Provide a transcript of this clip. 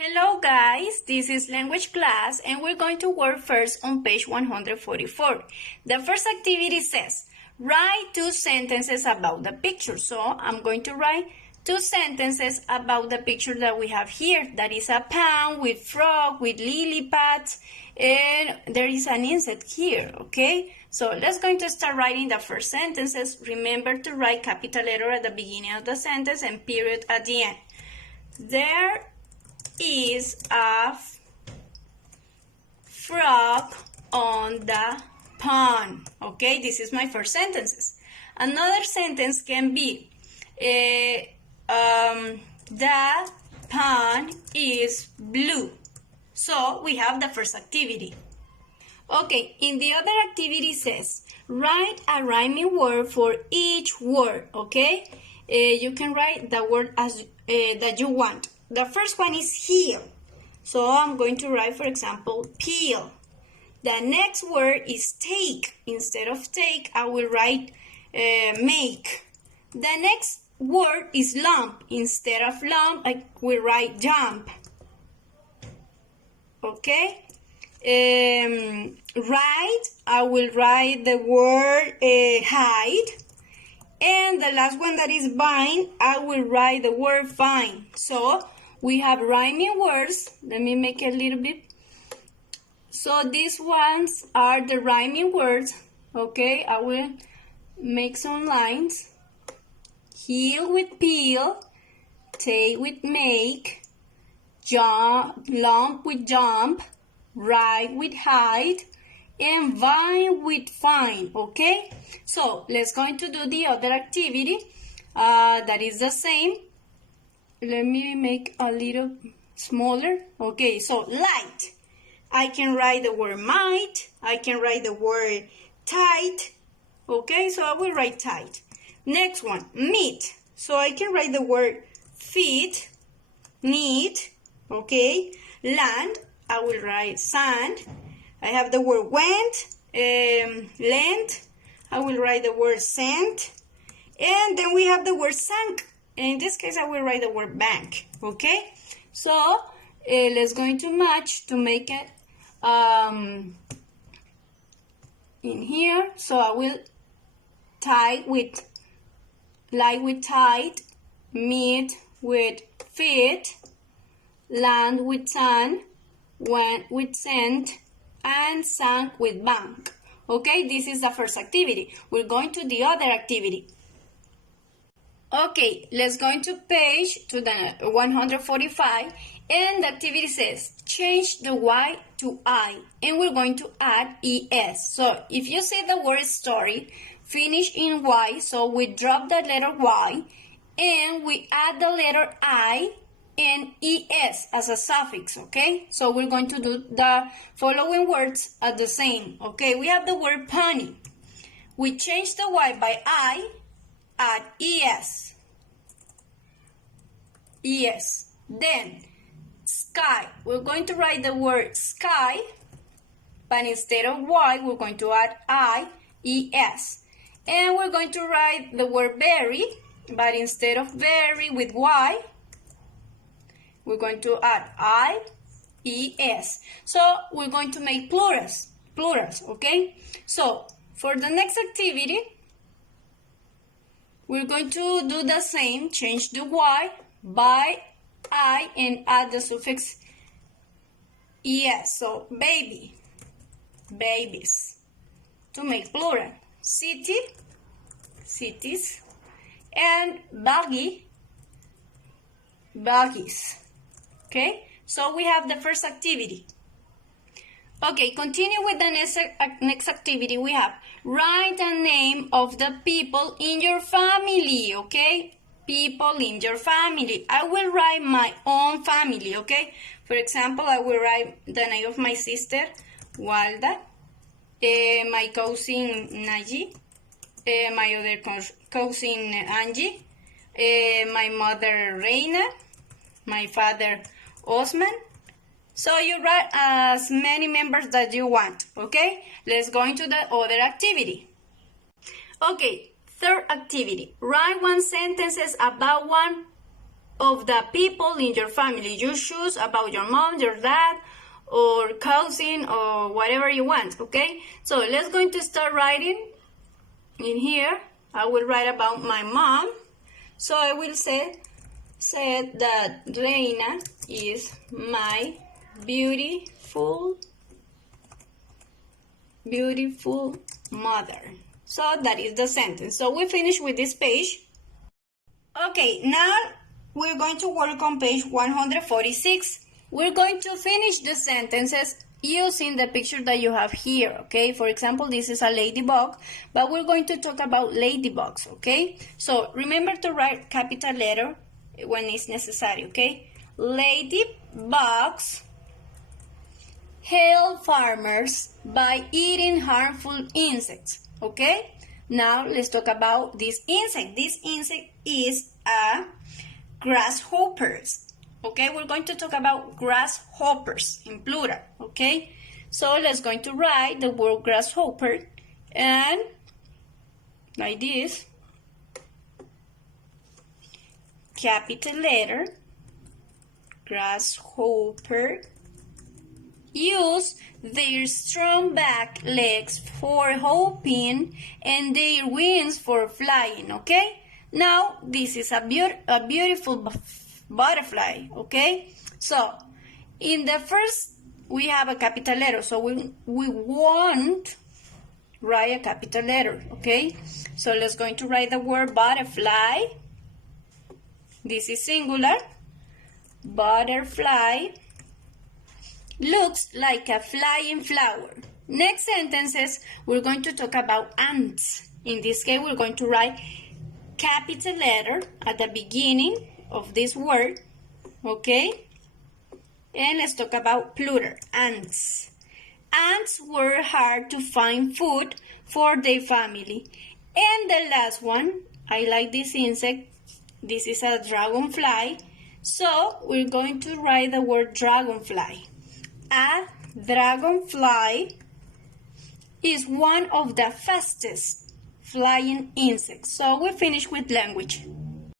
Hello guys, this is language class and we're going to work first on page 144. The first activity says, write 2 sentences about the picture. So I'm going to write 2 sentences about the picture that we have here. That is a pan with frog, with lily pads, and there is an insect here, okay? So let's going to start writing the first sentences. Remember to write capital letter at the beginning of the sentence and period at the end. There is a frog on the pond. Okay, this is my first sentences. Another sentence can be the pond is blue. So we have the first activity. Okay, in the other activity says write a rhyming word for each word. Okay, you can write the word as that you want. The first one is heel. So I'm going to write, for example, peel. The next word is take. Instead of take, I will write make. The next word is lump. Instead of lump, I will write jump. Okay? Write, I will write the word hide. And the last one that is bind, I will write the word find. So we have rhyming words. Let me make it a little bit. So these ones are the rhyming words. Okay, I will make some lines. Heel with peel, take with make, lump with jump, ride with hide, and vine with find. Okay, so let's going to do the other activity that is the same. Let me make a little smaller. Okay, so light. I can write the word might. I can write the word tight. Okay, so I will write tight. Next one, meat. So I can write the word feet, neat. Okay, land. I will write sand. I have the word went, length. I will write the word sent. And then we have the word sank. In this case, I will write the word bank. Okay? So, let's going to match to make it in here. So, I will tie with light with tight, meat with fit, land with sand, went with sent, and sank with bank. Okay, this is the first activity. We're going to the other activity. Okay, let's go into page to the 145, and the activity says change the Y to I, and we're going to add ES. So if you say the word story, finish in Y, so we drop the letter Y, and we add the letter I and ES as a suffix, okay? So we're going to do the following words at the same, okay? We have the word pony. We change the Y by I, add ES. ES. Then, sky. We're going to write the word sky, but instead of Y, we're going to add I, ES. And we're going to write the word berry, but instead of berry with Y, we're going to add I, ES. So we're going to make plurals, okay? So for the next activity, we're going to do the same, change the Y by I and add the suffix ES. So baby, babies, to make plural. City, cities, and buggy, buggies. Okay, so we have the first activity. Okay, continue with the next activity. We have write the name of the people in your family, okay? People in your family. I will write my own family, okay? For example, I will write the name of my sister, Walda, my cousin, Naji, my other cousin, Angie, my mother, Reina, my father, Osman. So you write as many members that you want, okay? Let's go into the other activity. Okay, third activity. Write 1 sentence about one of the people in your family. You choose about your mom, your dad, or cousin, or whatever you want, okay? So let's going to start writing in here. I will write about my mom. So I will say that Reina is my beautiful mother. So that is the sentence. So we finish with this page. Okay, now we're going to work on page 146. We're going to finish the sentences using the picture that you have here, okay? For example, this is a ladybug, but we're going to talk about ladybugs, okay? So remember to write capital letter when it's necessary, okay? Ladybugs help farmers by eating harmful insects, okay? Now let's talk about this insect. This insect is a grasshoppers. Okay, we're going to talk about grasshoppers in plural, okay? So let's going to write the word grasshopper and like this, capital letter, grasshopper, use their strong back legs for hopping and their wings for flying, okay? Now, this is a beautiful butterfly, okay? So, in the first, we have a capital letter, so we won't write a capital letter, okay? So, let's going to write the word butterfly. This is singular. Butterfly looks like a flying flower. Next sentences, we're going to talk about ants. In this case, we're going to write capital letter at the beginning of this word, okay? And let's talk about plural, ants. Ants were hard to find food for their family. And the last one, I like this insect. This is a dragonfly. So we're going to write the word dragonfly. A dragonfly is one of the fastest flying insects. So we finish with language.